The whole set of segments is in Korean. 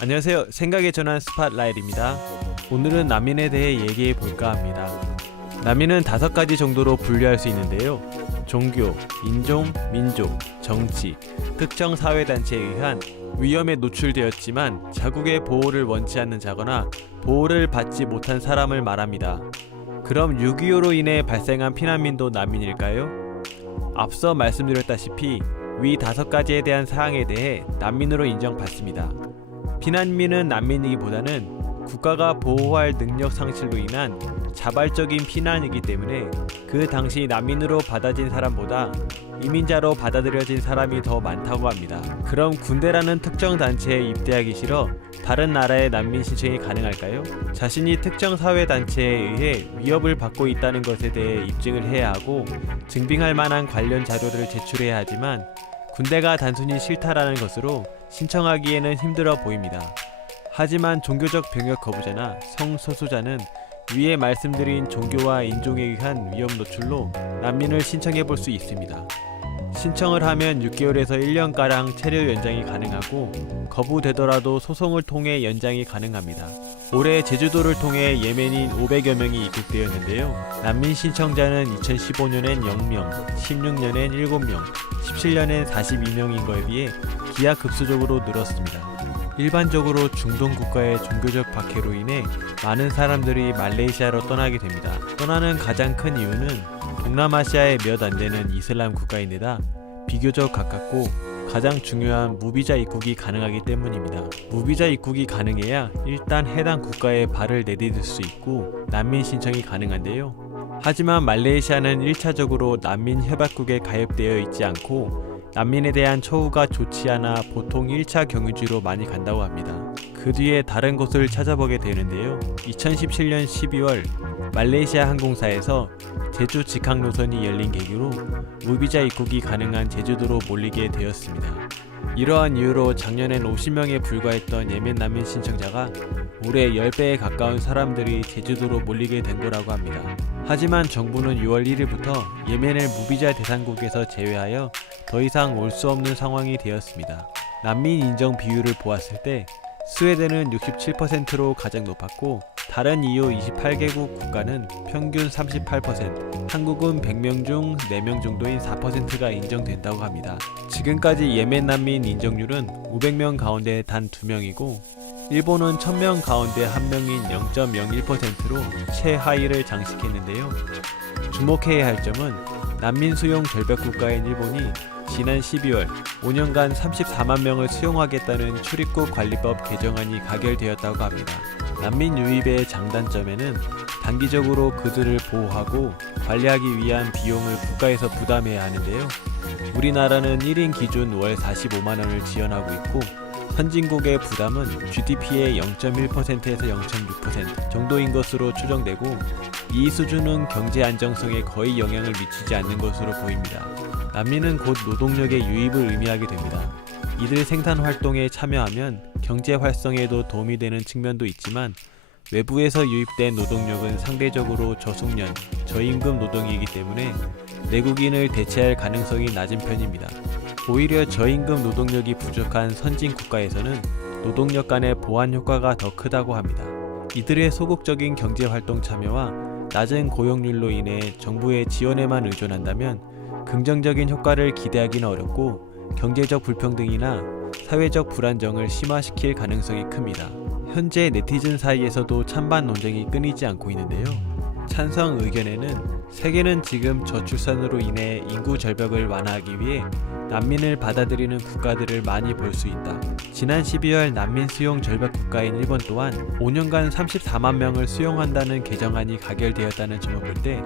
안녕하세요. 생각의 전환 스팟라이트입니다. 오늘은 난민에 대해 얘기해 볼까 합니다. 난민은 5가지 정도로 분류할 수 있는데요. 종교, 인종, 민족, 정치, 특정 사회단체에 의한 위험에 노출되었지만 자국의 보호를 원치 않는 자거나 보호를 받지 못한 사람을 말합니다. 그럼 6.25로 인해 발생한 피난민도 난민일까요? 앞서 말씀드렸다시피 위 5가지에 대한 사항에 대해 난민으로 인정받습니다. 피난민은 난민이기보다는 국가가 보호할 능력 상실로 인한 자발적인 피난이기 때문에 그 당시 난민으로 받아진 사람보다 이민자로 받아들여진 사람이 더 많다고 합니다. 그럼 군대라는 특정 단체에 입대하기 싫어 다른 나라에 난민 신청이 가능할까요? 자신이 특정 사회단체에 의해 위협을 받고 있다는 것에 대해 입증을 해야 하고 증빙할 만한 관련 자료를 제출해야 하지만 군대가 단순히 싫다라는 것으로 신청하기에는 힘들어 보입니다. 하지만 종교적 병역 거부자나 성소수자는 위에 말씀드린 종교와 인종에 의한 위험 노출로 난민을 신청해 볼 수 있습니다. 신청을 하면 6개월에서 1년가량 체류 연장이 가능하고 거부되더라도 소송을 통해 연장이 가능합니다. 올해 제주도를 통해 예멘인 500여 명이 입국되었는데요. 난민 신청자는 2015년엔 0명, 16년엔 7명, 17년엔 42명인 거에 비해 기하급수적으로 늘었습니다. 일반적으로 중동 국가의 종교적 박해로 인해 많은 사람들이 말레이시아로 떠나게 됩니다. 떠나는 가장 큰 이유는 동남아시아의 몇 안 되는 이슬람 국가인데다 비교적 가깝고 가장 중요한 무비자 입국이 가능하기 때문입니다. 무비자 입국이 가능해야 일단 해당 국가에 발을 내디딜 수 있고 난민 신청이 가능한데요. 하지만 말레이시아는 1차적으로 난민 협약국에 가입되어 있지 않고 난민에 대한 처우가 좋지 않아 보통 1차 경유지로 많이 간다고 합니다. 그 뒤에 다른 곳을 찾아보게 되는데요. 2017년 12월 말레이시아 항공사에서 제주 직항 노선이 열린 계기로 무비자 입국이 가능한 제주도로 몰리게 되었습니다. 이러한 이유로 작년엔 50명에 불과했던 예멘 난민 신청자가 올해 10배에 가까운 사람들이 제주도로 몰리게 된 거라고 합니다. 하지만 정부는 6월 1일부터 예멘을 무비자 대상국에서 제외하여 더 이상 올 수 없는 상황이 되었습니다. 난민 인정 비율을 보았을 때 스웨덴은 67%로 가장 높았고 다른 EU 28개국 국가는 평균 38%, 한국은 100명 중 4명 정도인 4%가 인정된다고 합니다. 지금까지 예멘 난민 인정률은 500명 가운데 단 2명이고 일본은 1000명 가운데 1명인 0.01%로 최하위를 장식했는데요. 주목해야 할 점은 난민 수용 절벽 국가인 일본이 지난 12월 5년간 34만 명을 수용하겠다는 출입국 관리법 개정안이 가결되었다고 합니다. 난민 유입의 장단점에는 단기적으로 그들을 보호하고 관리하기 위한 비용을 국가에서 부담해야 하는데요. 우리나라는 1인 기준 월 45만 원을 지원하고 있고 선진국의 부담은 GDP의 0.1%에서 0.6% 정도인 것으로 추정되고 이 수준은 경제 안정성에 거의 영향을 미치지 않는 것으로 보입니다. 난민은 곧 노동력의 유입을 의미하게 됩니다. 이들 생산 활동에 참여하면 경제 활성에도 도움이 되는 측면도 있지만 외부에서 유입된 노동력은 상대적으로 저숙련, 저임금 노동이기 때문에 내국인을 대체할 가능성이 낮은 편입니다. 오히려 저임금 노동력이 부족한 선진 국가에서는 노동력 간의 보완 효과가 더 크다고 합니다. 이들의 소극적인 경제활동 참여와 낮은 고용률로 인해 정부의 지원에만 의존한다면 긍정적인 효과를 기대하기는 어렵고 경제적 불평등이나 사회적 불안정을 심화시킬 가능성이 큽니다. 현재 네티즌 사이에서도 찬반 논쟁이 끊이지 않고 있는데요. 찬성 의견에는 세계는 지금 저출산으로 인해 인구 절벽을 완화하기 위해 난민을 받아들이는 국가들을 많이 볼 수 있다. 지난 12월 난민 수용 절벽 국가인 일본 또한 5년간 34만 명을 수용한다는 개정안이 가결되었다는 점을 볼 때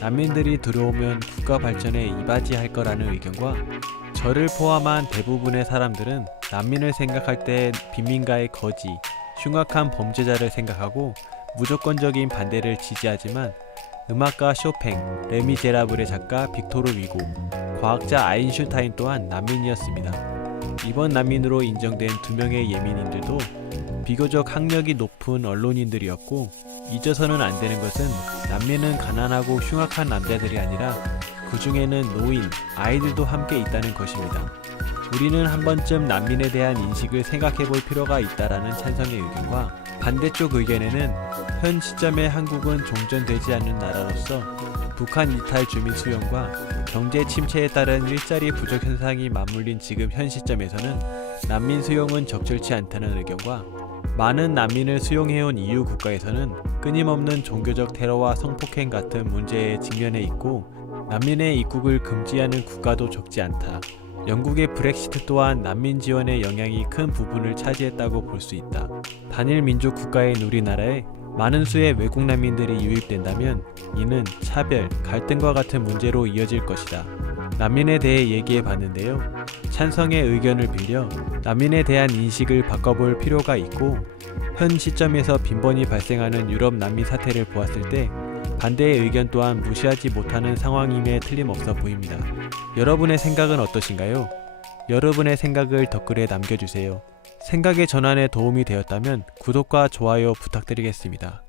난민들이 들어오면 국가 발전에 이바지할 거라는 의견과 저를 포함한 대부분의 사람들은 난민을 생각할 때 빈민가의 거지, 흉악한 범죄자를 생각하고 무조건적인 반대를 지지하지만 음악가 쇼팽, 레미제라블의 작가 빅토르 위고, 과학자 아인슈타인 또한 난민이었습니다. 이번 난민으로 인정된 2명의 예민인들도 비교적 학력이 높은 언론인들이었고 잊어서는 안 되는 것은 난민은 가난하고 흉악한 남자들이 아니라 그 중에는 노인, 아이들도 함께 있다는 것입니다. 우리는 한 번쯤 난민에 대한 인식을 생각해 볼 필요가 있다라는 찬성의 의견과 반대쪽 의견에는 현 시점에 한국은 종전되지 않는 나라로서 북한 이탈 주민 수용과 경제 침체에 따른 일자리 부족 현상이 맞물린 지금 현 시점에서는 난민 수용은 적절치 않다는 의견과 많은 난민을 수용해온 EU 국가에서는 끊임없는 종교적 테러와 성폭행 같은 문제에 직면해 있고 난민의 입국을 금지하는 국가도 적지 않다. 영국의 브렉시트 또한 난민 지원의 영향이 큰 부분을 차지했다고 볼 수 있다. 단일 민족 국가인 우리나라에 많은 수의 외국 난민들이 유입된다면 이는 차별, 갈등과 같은 문제로 이어질 것이다. 난민에 대해 얘기해 봤는데요. 찬성의 의견을 빌려 난민에 대한 인식을 바꿔볼 필요가 있고 현 시점에서 빈번히 발생하는 유럽 난민 사태를 보았을 때 반대의 의견 또한 무시하지 못하는 상황임에 틀림없어 보입니다. 여러분의 생각은 어떠신가요? 여러분의 생각을 댓글에 남겨주세요. 생각의 전환에 도움이 되었다면 구독과 좋아요 부탁드리겠습니다.